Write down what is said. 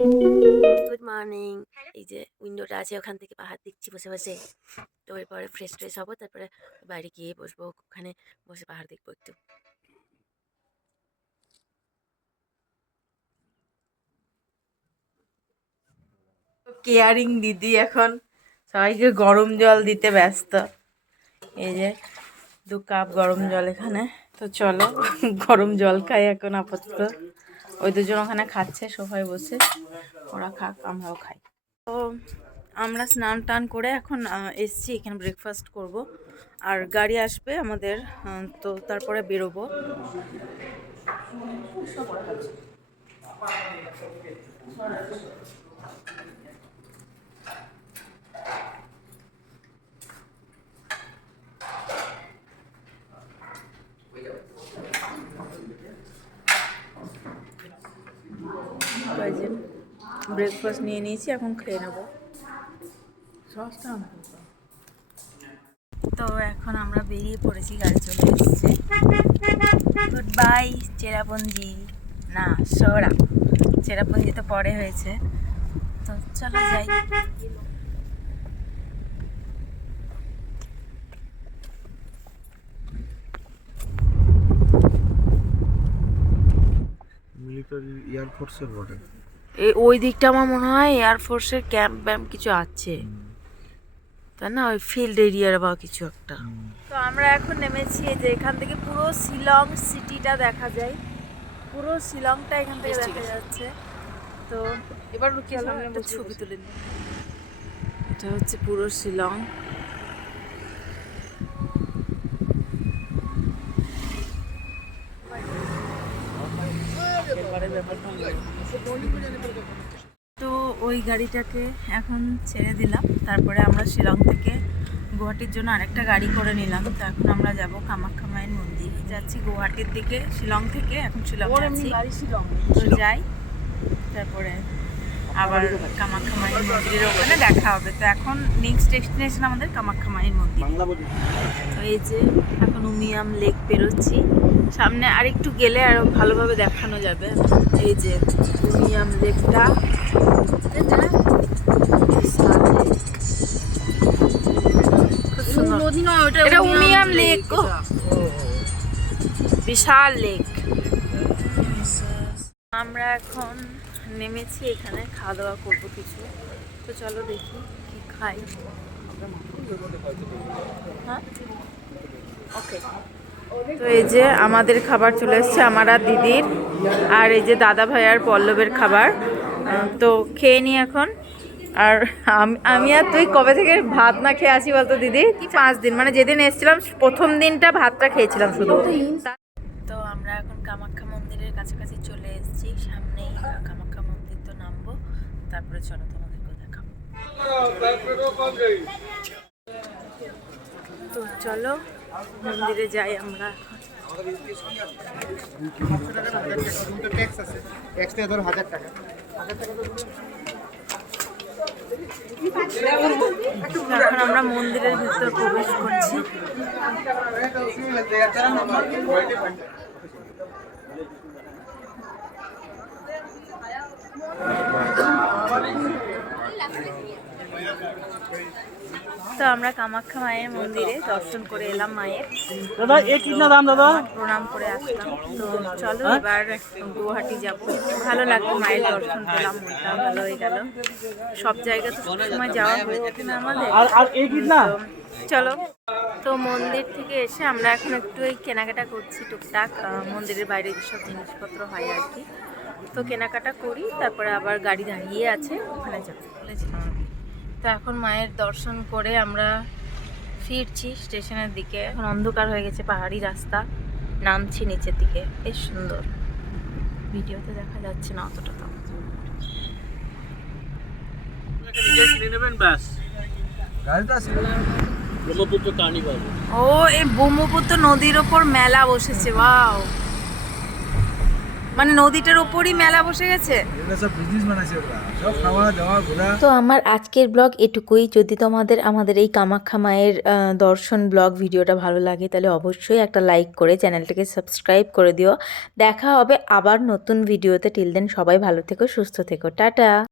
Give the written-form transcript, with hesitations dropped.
Good morning. এই যে উইন্ডোটা আছে, ওখান থেকে পাহাড় দেখছি বসে বসে। তো এরপরে ফ্রেশ ট্রেশ হবো, তারপরে বাইরে গিয়ে বসবো, ওখানে বসে পাহাড় দেখবো একটু। কেয়ারিং দিদি এখন সবাইকে গরম জল দিতে ব্যস্ত। এই যে 2 কাপ গরম জল এখানে। তো চলো গরম জল খাই এখন আপাতত। ওই দুজন ওখানে খাচ্ছে সোফায় বসে, ওরা খাক আমরাও খাই। তো আমরা স্নান টান করে এখন এসছি এখানে ব্রেকফাস্ট করব, আর গাড়ি আসবে আমাদের, তো তারপরে বেরোবো। ব্রেকফাস্ট নিয়ে নিয়েছি, এখন খেয়ে নেবো। তো এখন আমরা বেরিয়ে পড়েছি, গাড়ি চলে এসেছে। গুড বাই চেরাপুঞ্জি, না সোহরা, চেরাপুঞ্জি তো পরে হয়েছে। তো চলো যাই। মিলিটারি এয়ারফোর্সের বটে। ওই দিকটা আমার মনে হয় এয়ারফোর্সের ক্যাম্প ব্যাম্প কিছু আছে, তাই না? ওই ফিল্ড এরিয়ার বা কিছু একটা। তো আমরা এখন নেমেছি, যে এখান থেকে পুরো শিলং সিটিটা দেখা যায়, পুরো শিলংটা এখান থেকে দেখা যাচ্ছে। তো এবার একটা ছবি তুলে নিই। এটা হচ্ছে পুরো শিলং। তো ওই গাড়িটাকে এখন ছেড়ে দিলাম, তারপরে আমরা শিলং থেকে গুয়াহাটির জন্য আরেকটা গাড়ি করে নিলাম। তো এখন আমরা যাব কামাখ্যা মায়ের মন্দির, যাচ্ছি গুয়াহাটির দিকে শিলং থেকে। এখন শিলং যাচ্ছি, তো যাই, তারপরে আবার কামাখ্যা মায়ের মন্দিরের ওখানে দেখা হবে। তো এখন নেক্সট ডেস্টিনেশন আমাদের কামাখ্যা মায়ের মন্দির। তো এই যে এখন উমিয়াম লেক পেরোচ্ছি, সামনে আর একটু গেলে আরো ভালোভাবে দেখানো যাবে। এই যে উমিয়াম লেকটা, এটা উমিয়াম লেক, বিশাল লেক। আমরা এখন নেমেছি এখানে, খাওয়া দাওয়া করবো কিছু। তো চলো দেখি কি খাই। হ্যাঁ ওকে। তো এই যে আমাদের খাবার চলে এসছে, আমার আর দিদির, আর এই যে দাদা ভাই আর পল্লবের খাবার। তো খেয়ে নি এখন। আর আমি আর তুই কবে থেকে ভাত না খেয়ে আসি বলতো দিদি? 5 দিন, মানে যেদিন এসেছিলাম প্রথম দিনটা ভাতটা খেয়েছিলাম শুধু। তো আমরা এখন কামাখ্যা মন্দিরের কাছাকাছি চলে এসেছি, সামনেই কামাখ্যা মন্দির। তো নামবো, তারপরে চলো তোমাদেরকে দেখাবো। তো চলো মন্দিরে যাই আমরা এখন আমরা মন্দিরের ভিতর প্রবেশ করছি। তো আমরা কামাখ্যা মায়ের মন্দিরে দর্শন করে এলাম, মায়ের প্রণাম করে আসলাম। তো চলো এবার গুয়াহাটি যাবো। ভালো লাগলো, মায়ের দর্শন পেলাম, মনটা ভালো হয়ে গেল। সব জায়গা তো সবসময় যাওয়া হয়ে ওঠে না আমাদের, চলো। তো মন্দির থেকে এসে আমরা এখন একটু এই কেনাকাটা করছি টুকটাক, মন্দিরের বাইরে যেসব জিনিসপত্র হয় আর কি। তো কেনাকাটা করি, তারপরে আবার গাড়ি দাঁড়িয়ে আছে, ওখানে যাবো। তো এখন মায়ের দর্শন করে আমরা ফিরছি স্টেশনের দিকে। এখন অন্ধকার হয়ে গেছে, পাহাড়ি রাস্তা, নামছি নিচের দিকে। বেশ সুন্দর, ভিডিওতে দেখা যাচ্ছে না অতটা। তো ও এই ব্রহ্মপুত্র নদীর ওপর মেলা বসেছে, ওয়াও। মানে নদীটার ওপরই মেলা বসে গেছে। এগুলো সব বিজনেস বানাইছে, ওরা সব খাওয়া দাওয়া ঘোরা। তো আমার আজকের ব্লগ এটুকুই। যদি তোমাদের আমাদের এই কামাখ্যা মায়ের দর্শন ব্লগ ভিডিওটা ভালো লাগে তাহলে অবশ্যই একটা লাইক করে চ্যানেলটাকে সাবস্ক্রাইব করে দিও। দেখা হবে আবার নতুন ভিডিওতে। টিল দেন সবাই ভালো থেকো, সুস্থ থেকো, টাটা।